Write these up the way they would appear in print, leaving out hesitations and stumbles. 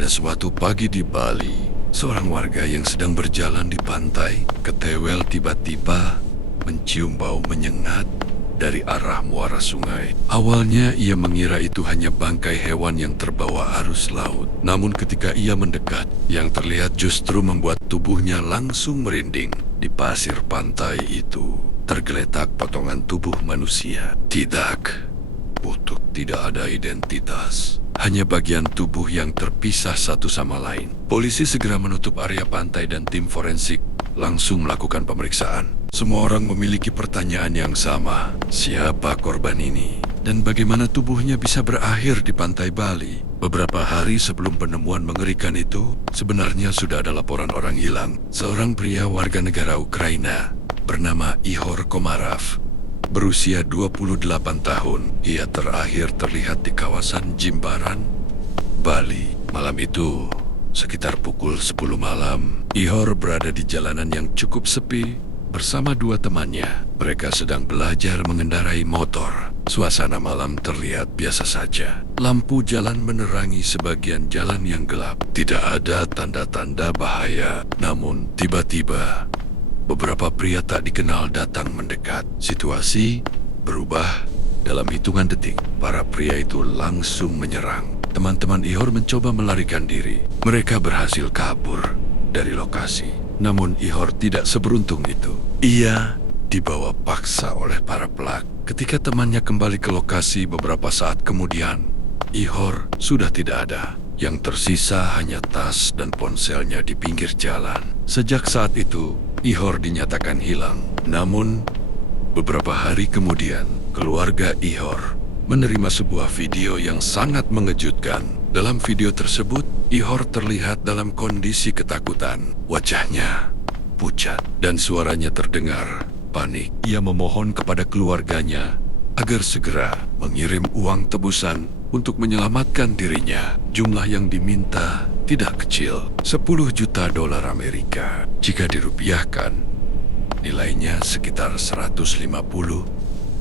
Pada suatu pagi di Bali, seorang warga yang sedang berjalan di pantai Ketewel tiba-tiba mencium bau menyengat dari arah muara sungai. Awalnya ia mengira itu hanya bangkai hewan yang terbawa arus laut. Namun ketika ia mendekat, yang terlihat justru membuat tubuhnya langsung merinding. Di pasir pantai itu tergeletak potongan tubuh manusia. Tidak utuh, tidak ada identitas. Hanya bagian tubuh yang terpisah satu sama lain. Polisi segera menutup area pantai dan tim forensik langsung melakukan pemeriksaan. Semua orang memiliki pertanyaan yang sama. Siapa korban ini? Dan bagaimana tubuhnya bisa berakhir di pantai Bali? Beberapa hari sebelum penemuan mengerikan itu, sebenarnya sudah ada laporan orang hilang. Seorang pria warga negara Ukraina bernama Ihor Komarov, berusia 28 tahun. Ia terakhir terlihat di kawasan Jimbaran, Bali. Malam itu, sekitar pukul 10 malam, Ihor berada di jalanan yang cukup sepi bersama dua temannya. Mereka sedang belajar mengendarai motor. Suasana malam terlihat biasa saja. Lampu jalan menerangi sebagian jalan yang gelap. Tidak ada tanda-tanda bahaya. Namun tiba-tiba beberapa pria tak dikenal datang mendekat. Situasi berubah dalam hitungan detik. Para pria itu langsung menyerang. Teman-teman Ihor mencoba melarikan diri. Mereka berhasil kabur dari lokasi. Namun Ihor tidak seberuntung itu. Ia dibawa paksa oleh para pelaku. Ketika temannya kembali ke lokasi beberapa saat kemudian, Ihor sudah tidak ada. Yang tersisa hanya tas dan ponselnya di pinggir jalan. Sejak saat itu, Ihor dinyatakan hilang. Namun, beberapa hari kemudian, keluarga Ihor menerima sebuah video yang sangat mengejutkan. Dalam video tersebut, Ihor terlihat dalam kondisi ketakutan. Wajahnya pucat dan suaranya terdengar panik. Ia memohon kepada keluarganya agar segera mengirim uang tebusan untuk menyelamatkan dirinya. Jumlah yang diminta tidak kecil, 10 juta dolar Amerika. Jika dirupiahkan, nilainya sekitar 150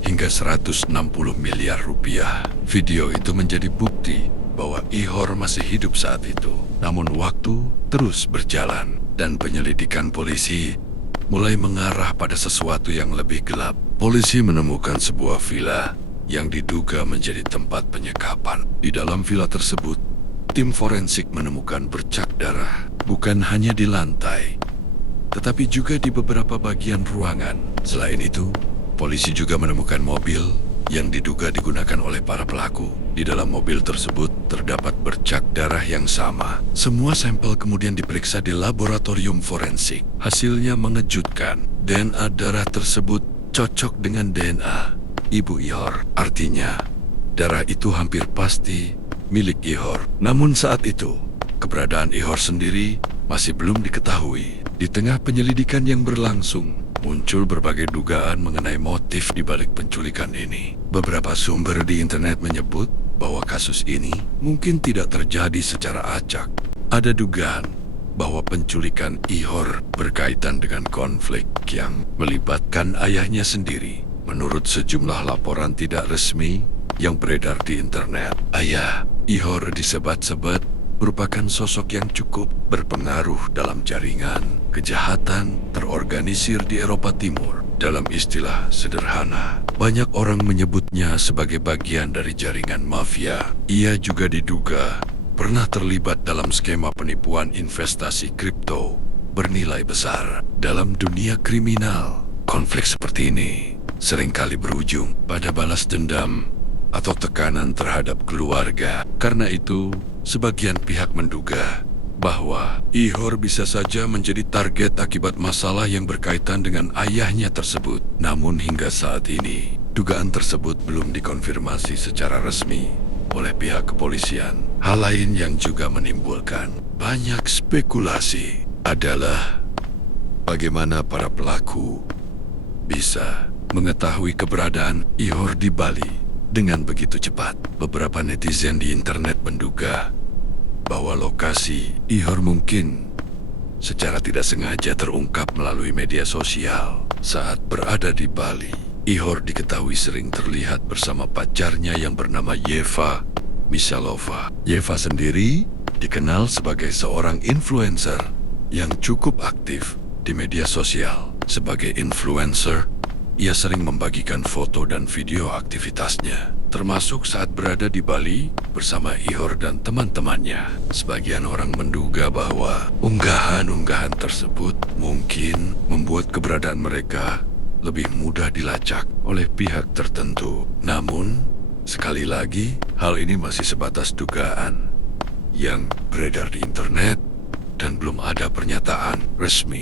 hingga 160 miliar rupiah. Video itu menjadi bukti bahwa Ihor masih hidup saat itu. Namun waktu terus berjalan dan penyelidikan polisi mulai mengarah pada sesuatu yang lebih gelap. Polisi menemukan sebuah villa yang diduga menjadi tempat penyekapan. Di dalam villa tersebut, tim forensik menemukan bercak darah bukan hanya di lantai, tetapi juga di beberapa bagian ruangan. Selain itu, polisi juga menemukan mobil yang diduga digunakan oleh para pelaku. Di dalam mobil tersebut terdapat bercak darah yang sama. Semua sampel kemudian diperiksa di laboratorium forensik. Hasilnya mengejutkan. DNA darah tersebut cocok dengan DNA ibu Ihor. Artinya, darah itu hampir pasti milik Ihor. Namun saat itu, keberadaan Ihor sendiri masih belum diketahui. Di tengah penyelidikan yang berlangsung, muncul berbagai dugaan mengenai motif di balik penculikan ini. Beberapa sumber di internet menyebut bahwa kasus ini mungkin tidak terjadi secara acak. Ada dugaan bahwa penculikan Ihor berkaitan dengan konflik yang melibatkan ayahnya sendiri. Menurut sejumlah laporan tidak resmi yang beredar di internet, ayah Ihor disebat-sebat merupakan sosok yang cukup berpengaruh dalam jaringan kejahatan terorganisir di Eropa Timur. Dalam istilah sederhana, banyak orang menyebutnya sebagai bagian dari jaringan mafia. Ia juga diduga pernah terlibat dalam skema penipuan investasi kripto bernilai besar. Dalam dunia kriminal, konflik seperti ini seringkali berujung pada balas dendam atau tekanan terhadap keluarga. Karena itu, sebagian pihak menduga bahwa Ihor bisa saja menjadi target akibat masalah yang berkaitan dengan ayahnya tersebut. Namun hingga saat ini, dugaan tersebut belum dikonfirmasi secara resmi oleh pihak kepolisian. Hal lain yang juga menimbulkan banyak spekulasi adalah bagaimana para pelaku bisa mengetahui keberadaan Ihor di Bali dengan begitu cepat. Beberapa netizen di internet menduga bahwa lokasi Ihor mungkin secara tidak sengaja terungkap melalui media sosial. Saat berada di Bali, Ihor diketahui sering terlihat bersama pacarnya yang bernama Yeva Misalova. Yeva sendiri dikenal sebagai seorang influencer yang cukup aktif di media sosial. Sebagai influencer, ia sering membagikan foto dan video aktivitasnya, termasuk saat berada di Bali bersama Ihor dan teman-temannya. Sebagian orang menduga bahwa unggahan-unggahan tersebut mungkin membuat keberadaan mereka lebih mudah dilacak oleh pihak tertentu. Namun, sekali lagi, hal ini masih sebatas dugaan yang beredar di internet dan belum ada pernyataan resmi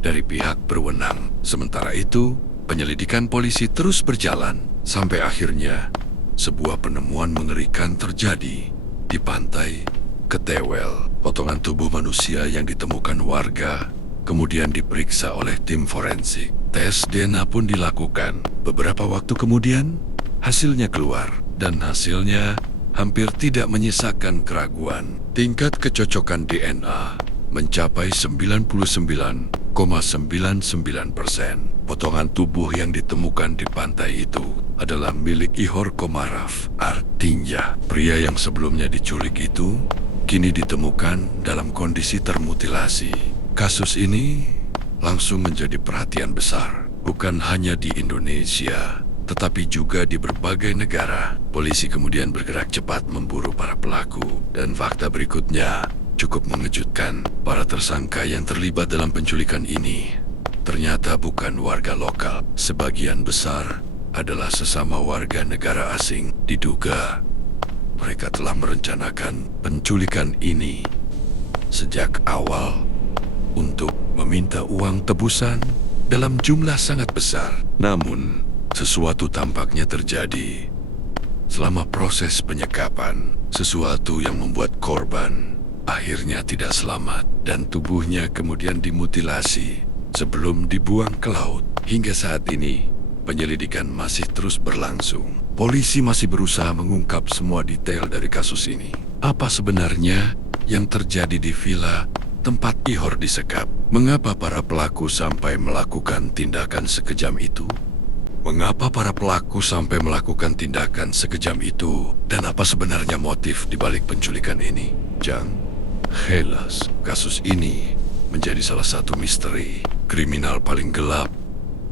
dari pihak berwenang. Sementara itu, penyelidikan polisi terus berjalan sampai akhirnya sebuah penemuan mengerikan terjadi di pantai Ketewel. Potongan tubuh manusia yang ditemukan warga kemudian diperiksa oleh tim forensik. Tes DNA pun dilakukan. Beberapa waktu kemudian, hasilnya keluar dan hasilnya hampir tidak menyisakan keraguan. Tingkat kecocokan DNA mencapai 99,99%. Potongan tubuh yang ditemukan di pantai itu adalah milik Ihor Komarov. Artinya, pria yang sebelumnya diculik itu kini ditemukan dalam kondisi termutilasi. Kasus ini langsung menjadi perhatian besar, bukan hanya di Indonesia, tetapi juga di berbagai negara. Polisi kemudian bergerak cepat memburu para pelaku, dan fakta berikutnya cukup mengejutkan. Para tersangka yang terlibat dalam penculikan ini ternyata bukan warga lokal. Sebagian besar adalah sesama warga negara asing. Diduga mereka telah merencanakan penculikan ini sejak awal untuk meminta uang tebusan dalam jumlah sangat besar. Namun, sesuatu tampaknya terjadi selama proses penyekapan, sesuatu yang membuat korban akhirnya tidak selamat dan tubuhnya kemudian dimutilasi sebelum dibuang ke laut. Hingga saat ini, penyelidikan masih terus berlangsung. Polisi masih berusaha mengungkap semua detail dari kasus ini. Apa sebenarnya yang terjadi di villa tempat Ihor disekap? Mengapa para pelaku sampai melakukan tindakan sekejam itu? Mengapa para pelaku sampai melakukan tindakan sekejam itu? Dan apa sebenarnya motif di balik penculikan ini? Jelas, kasus ini menjadi salah satu misteri kriminal paling gelap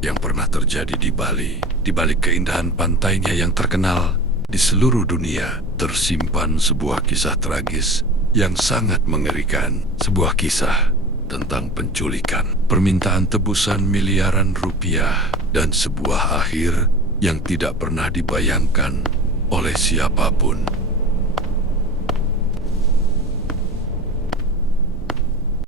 yang pernah terjadi di Bali. Di balik keindahan pantainya yang terkenal di seluruh dunia, tersimpan sebuah kisah tragis yang sangat mengerikan. Sebuah kisah tentang penculikan, permintaan tebusan miliaran rupiah, dan sebuah akhir yang tidak pernah dibayangkan oleh siapapun.